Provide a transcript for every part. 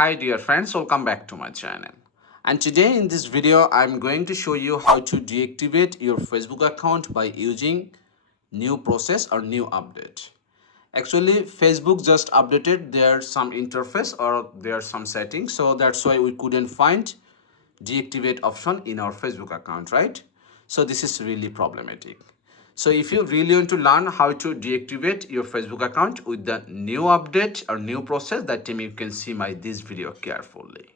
Hi dear friends, welcome back to my channel. And today in this video I'm going to show you how to deactivate your Facebook account by using new process or new update. Actually Facebook just updated their some interface or their some settings, so that's why we couldn't find deactivate option in our Facebook account, right? So this is really problematic. So if you really want to learn how to deactivate your Facebook account with the new update or new process, that time you can see this video carefully.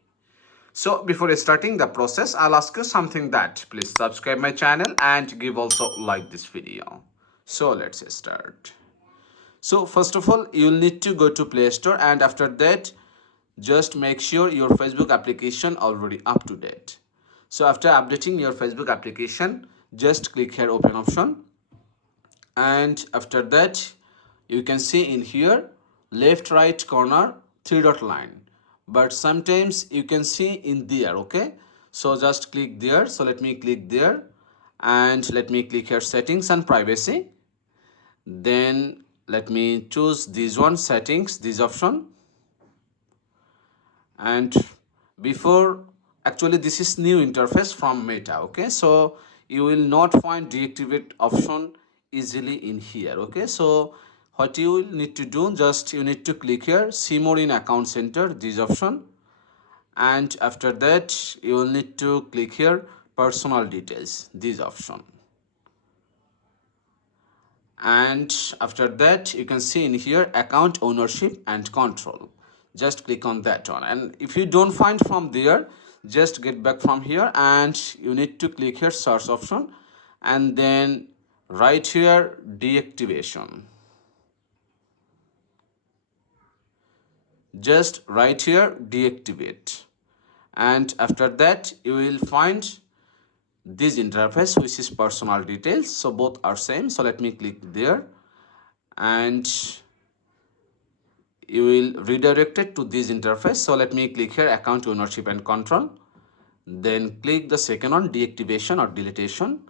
So before starting the process, I'll ask you something, that please subscribe my channel and give also like this video. So let's start. So first of all, you'll need to go to Play Store, and after that just make sure your Facebook application already up to date. So after updating your Facebook application, just click here open option, and after that you can see in here left right corner 3-dot line, but sometimes you can see in there. Okay, so just click there. So let me click there and let me click here settings and privacy. Then let me choose this one, settings, this option. And before, actually this is new interface from Meta. Okay, so you will not find deactivate option easily in here. Okay, so what you will need to do, just you need to click here see more in account center, this option, and after that you will need to click here personal details, this option, and after that you can see in here account ownership and control. Just click on that one, and if you don't find from there, just get back from here and you need to click here search option, and then right here deactivation. Just right here deactivate, and after that you will find this interface which is personal details. So both are same, so let me click there and you will redirect it to this interface. So let me click here account ownership and control, then click the second one, deactivation or deletion,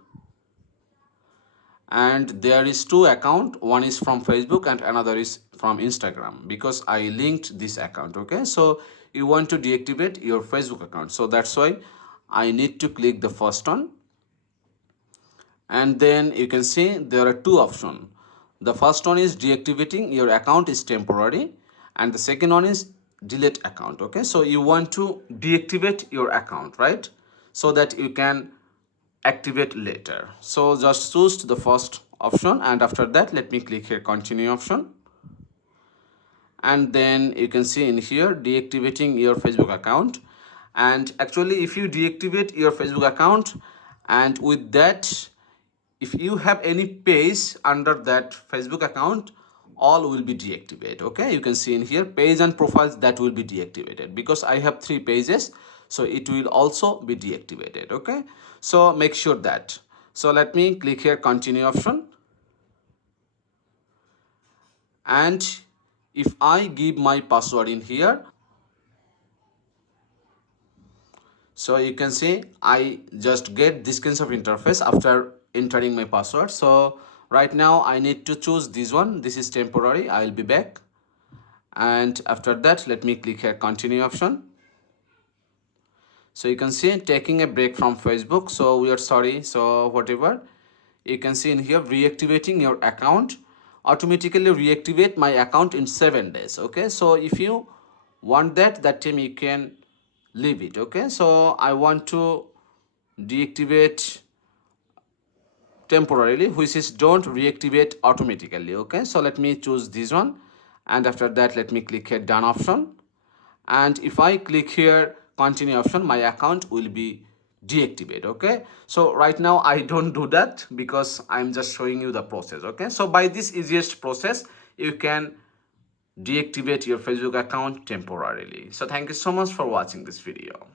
and there is two account, one is from Facebook and another is from Instagram, because I linked this account. Okay, so you want to deactivate your Facebook account, so that's why I need to click the first one, and then you can see there are two options. The first one is deactivating your account is temporary, and the second one is delete account. Okay, so you want to deactivate your account, right, so that you can activate later. So just choose the first option, and after that let me click here continue option, and then you can see in here deactivating your Facebook account. And actually if you deactivate your Facebook account, and with that if you have any page under that Facebook account, all will be deactivated. Okay, you can see in here page and profiles, that will be deactivated, because I have 3 pages, so it will also be deactivated. Okay, so make sure that. So let me click here continue option, and if I give my password in here, so you can see I just get this kind of interface after entering my password. So right now I need to choose this one, this is temporary, I'll be back, and after that let me click here continue option. So you can see taking a break from Facebook, so we are sorry, so whatever, you can see in here reactivating your account, automatically reactivate my account in 7 days. Okay, so if you want that time you can leave it. Okay, so I want to deactivate temporarily, which is don't reactivate automatically. Okay, so let me choose this one, and after that let me click here done option, and if I click here continue option, my account will be deactivate. Okay, so right now I don't do that because I'm just showing you the process. Okay, so by this easiest process you can deactivate your Facebook account temporarily. So thank you so much for watching this video.